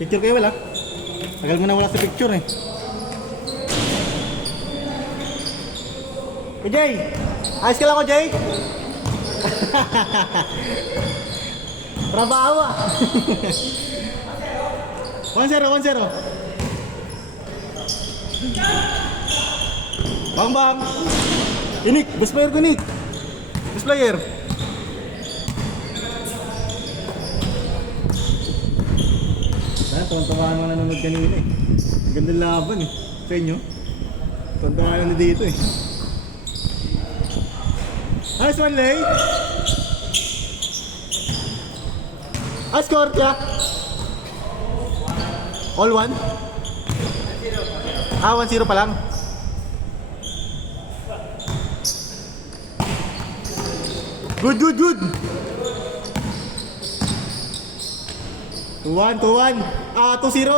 Picture kayo wala? Tagal mo na wala sa picture eh. Hey Jay! Ayos ka lang ako Jay! Trabaho ah! 1-0, 1-0. Bang bang! Inik! Best player ko Inik! Best player! Tuwan-tuwa naman nanonood kanina eh. Ganda laban eh. Sa inyo. Tuwan-tuwa naman dito eh. Nice one, Lay. Score kya? All one? 1-0 pa lang. Good, good, good. 2-1, 2-1. 2-0.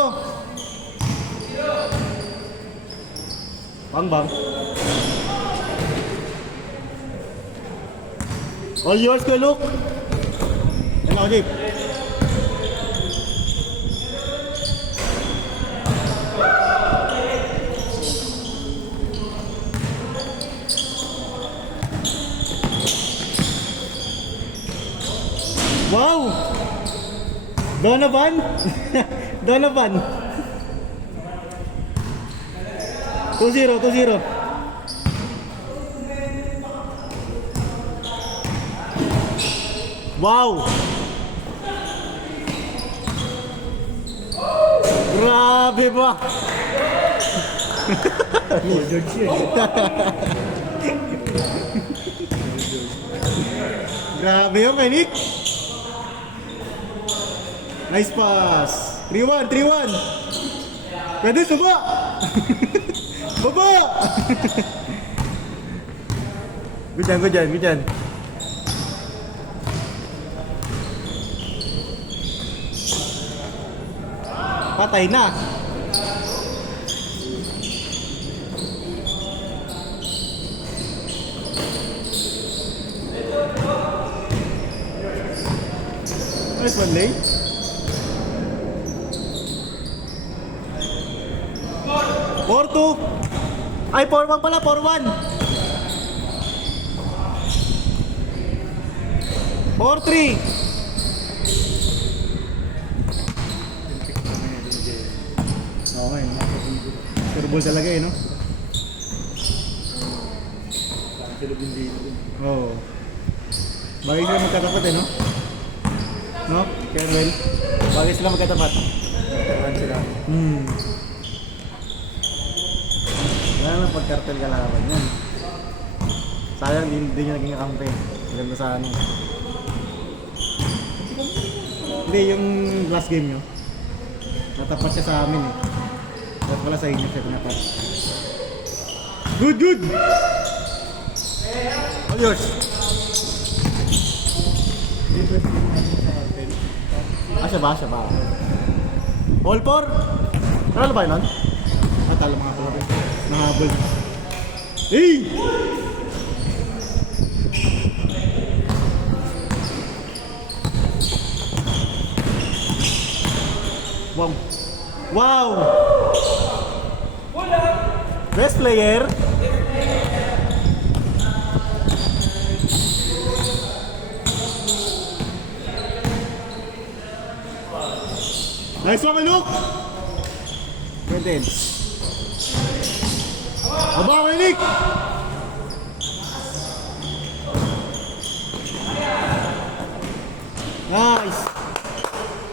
Bang bang. All yours, Kuya Luke. Yan ako, Jeep. Wow! Donovan? Donovan. 2-0, 2-0. Wow! Grabe ba? Grabe yung kay Nick. Nice pass. 3-1, 3-1. Pwede suba. Baba. Good yan, good yan, good yan. Patay na. Nice one, Lay. 4-2. Ay, 4-1 pala, 4-1. 4-3. Okay, turbo talaga eh, no? Oo. Bagay sila magkatapat eh, no? No? Kernel? Bagay sila magkatapat. Magkatapat sila. Wala lang pagkartel kalaban yan. Sayang hindi nyo naging kampe. Maganda sa ano. Hindi, yung last game nyo. Natapat siya sa amin eh. Dapat pala sa inyo siya pinapat. Good, good! All yours! Siya ba? Siya ba? All four? Talo ba yun nun? Talo mga pala. Nahabol. Hey! Wow! Wow! Best player! Nice one, Luke! Good. Aba, Nick! Nice!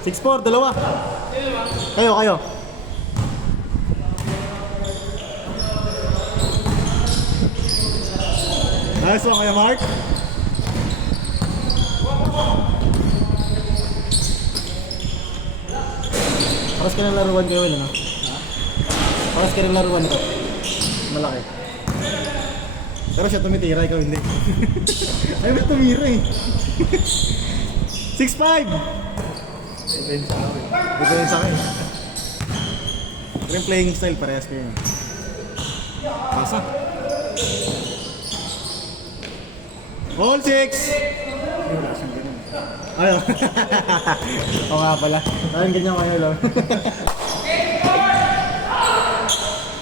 6-4, dalawa. Kayo. Nice one, kaya Mark. Paras ka ng laruan kayo, ano? Paras ka ng laruan ko. Malaki. Pero siya tumitira, ikaw hindi. Ay, ba't tumira eh? 6-5! Ito yun sa akin. Pero yung playing style, parehas ko yun. Pasa. All 6! Ano? Oo nga pala. Ayun, ganyan kayo lang.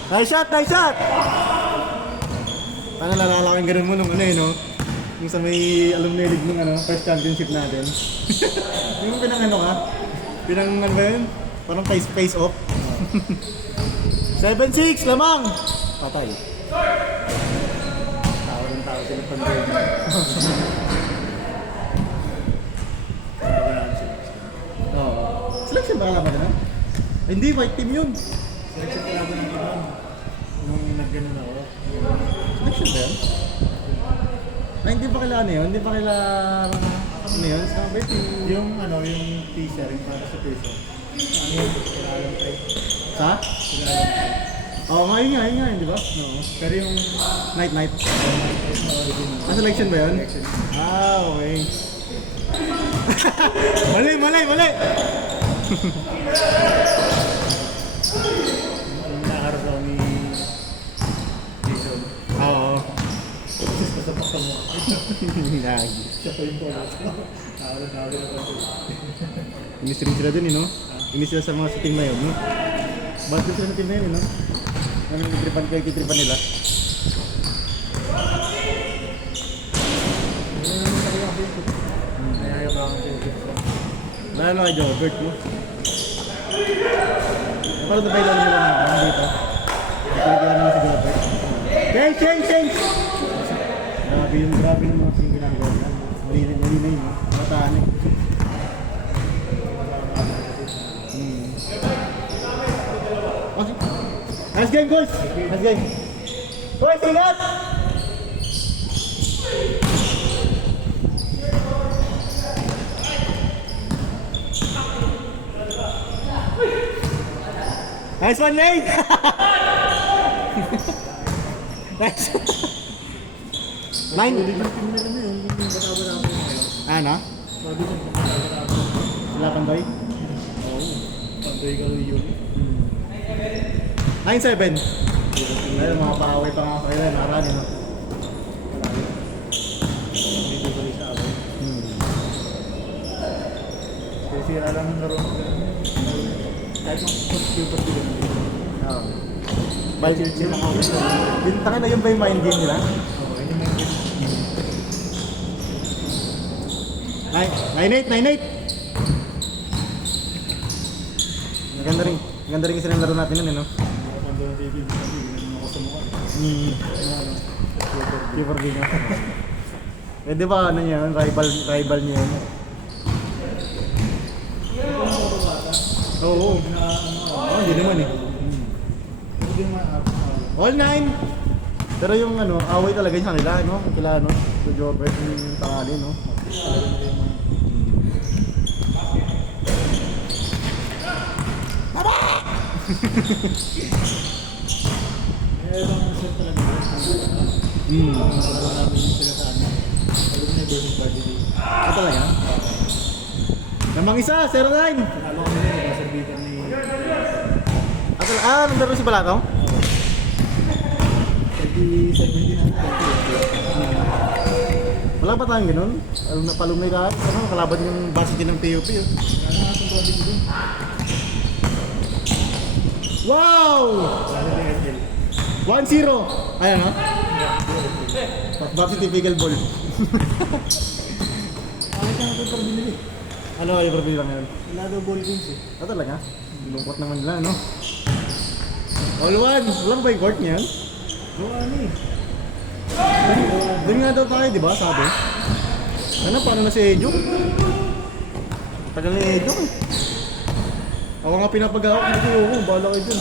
Nice shot! Nice shot! Paano lalalaking ganun mo nung ano no? Yung sa may alumni league nung first championship natin. Yung pinang ano ka? Pinang ano ba yun? Parang face off. 7-6, lamang! Patay. Tao ng tao sila panday. Oo. Selection ba kalaban na? Hindi, white team yun. Selection kalaban ng ibang. Nung nag-ganon ako. Selection ba yun? Ay, hindi pa kailangan yun? Hindi pa kailangan... Ano yun? Sabi, yung teaser, yung para sa piso. Ano yun? Kailangan tayo. Sa? Oo, yun nga, di ba? No. Pero yung... Night. Selection ba yun? Selection. Okay. Mali! Yung nakaharap ako ni Jason. Oo. Sa paksa mo. Lagi. Siya pa yung polos ko. Nakawala na ako. Inis rin sila dun, no? Inis sila sa mga sa team na yun, no? Ba't sila sa team na yun, no? Anong kitripan nila? Ayaw ba akong pinagkita? Lalo kay Jobert mo. Paano na ba ilan nila naman dito? Pinagkita naman si Jobert. Change! Grabe yung mga kasing ginagawa nila. Mali na yun, no? Mataan eh. Okay. Nice game, boys! Nice game! Boys, ingat! Nice one, Nate! Nice! Nine? Ano? Sila Pandoy? Oo. Pandoy ka rin yun. 9-7. Ayun, mga paaway pa nga sa kailan. Narani, no? Medyo balik sa away. Kasi sira lang ng laro. Kahit mga super sila na dito. Oo. By chill lang ako. Bintakin na yun ba yung mind game nila? Oo, yun yung mind game. 9-8. Maganda rin isa ng laro natin nun, no? Super din nga. Eh di ba ano yun? Rival niya yun. Oo. Hindi naman eh. All 9! Pero yung away talaga niya nila, no? Kila so Jobert yung tangali, no? Talaga? Namang isa, 0-9! Nandaro si Balatong? Wala pa tayong ganun? Palumay ka? Kalaban yung varsity ng PUP yun. Wow! 1-0! Ayan ha? Varsity pickleball. Ano kayo probili lang yan? Wala daw ball games eh. Talaga? Lungkot naman nila, no? All one! Walang ba yung court niyan? Wala eh. Doon nga daw tayo, di ba? Sabi. Paano na si Ejo? Tagal ni Ejo eh. Ako nga pinapag-awak, hindi ko yung bahala kayo dun.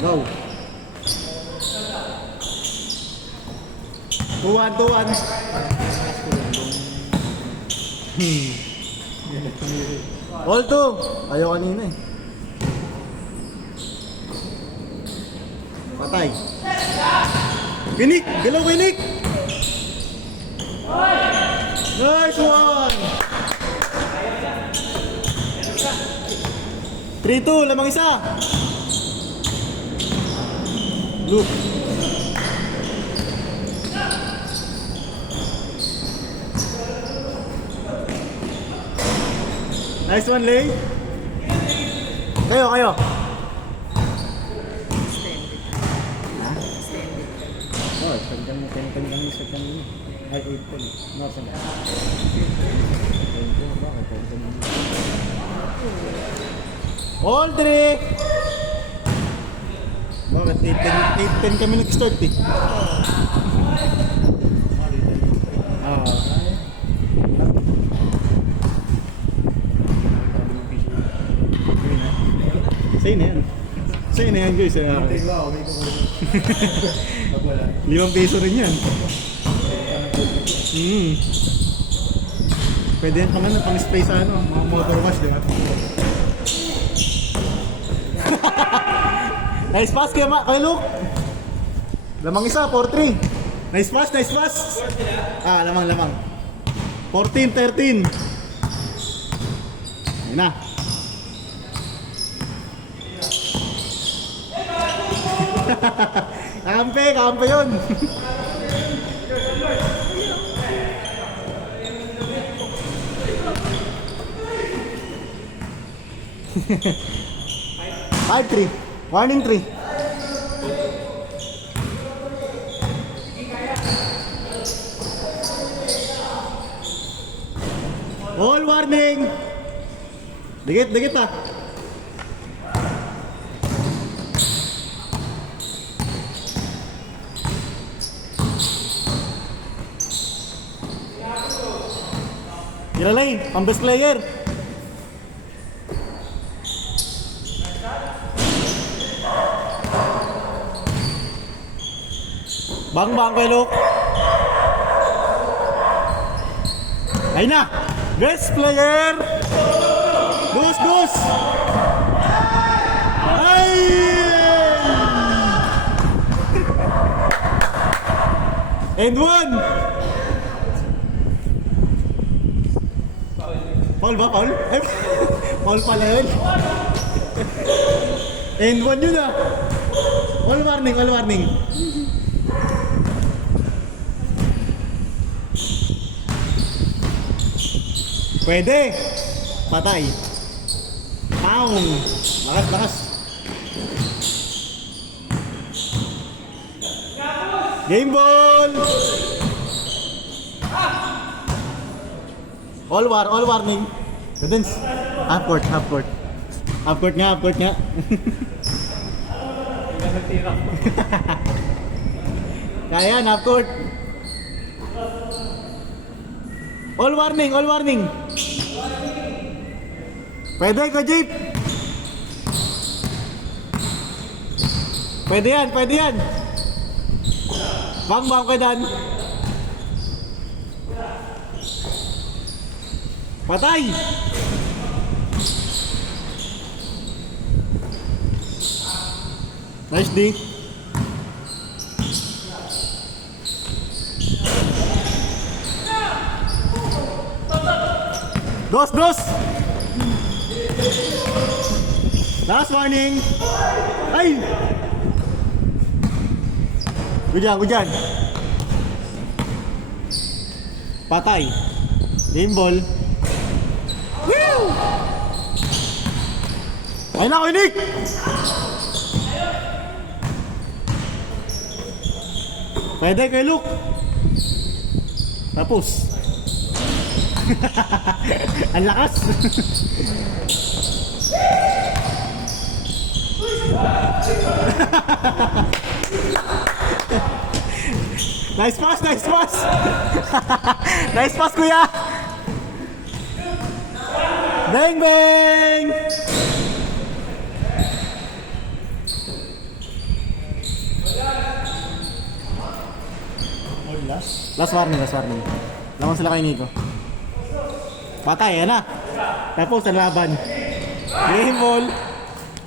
Go! 2-1. All 2! Ayaw kanina eh. Patay. Kinik! Galaw Kinik! Nice one! 3-2, lamang isa! Luke. Nice one, Lay. Kayo. Oh, kan kami sa kanina. Ay, 8-10. No, saan? 10-10, bakit? 10-10. All three! Bakit? 8-10 kami nag-start eh. Sa'yo na yan guys. 5 piso rin yan. Pwede yan naman na pang-spray sa ano, mga motor wash, di ba? Nice pass kay Luke. Lamang isa, 4-3. Nice pass. Lamang. 14-13. Ayun na. Kampe yun. Five, 3. Warning 3. All warning. Dikit ah. Kiralay, pang best player. Bang kay Luke. Ayun na. Best player. Dus. Ay! And 1. Paul ba? Paul? Paul pala yun. And 1 yun ah. All warning. Pwede. Patay. Pound. Lakas. Game ball. All warning. Students. Half court nga. Kaya, half court. All warning. Pwede ka, Jeep. Pwede yan. Bang kay Dan. Patay. Nice D. Dos. Last warning. Ay. Gudian. Patay. Game ball. Woo! Ay na, Nick. Pwede kay Luke. Tapos. Ang lakas. Nice pass. Nice pass, kuya. Bang. Last warning. Laman sila kay Nico. Patay, yan na. Tapos ang laban. Game ball.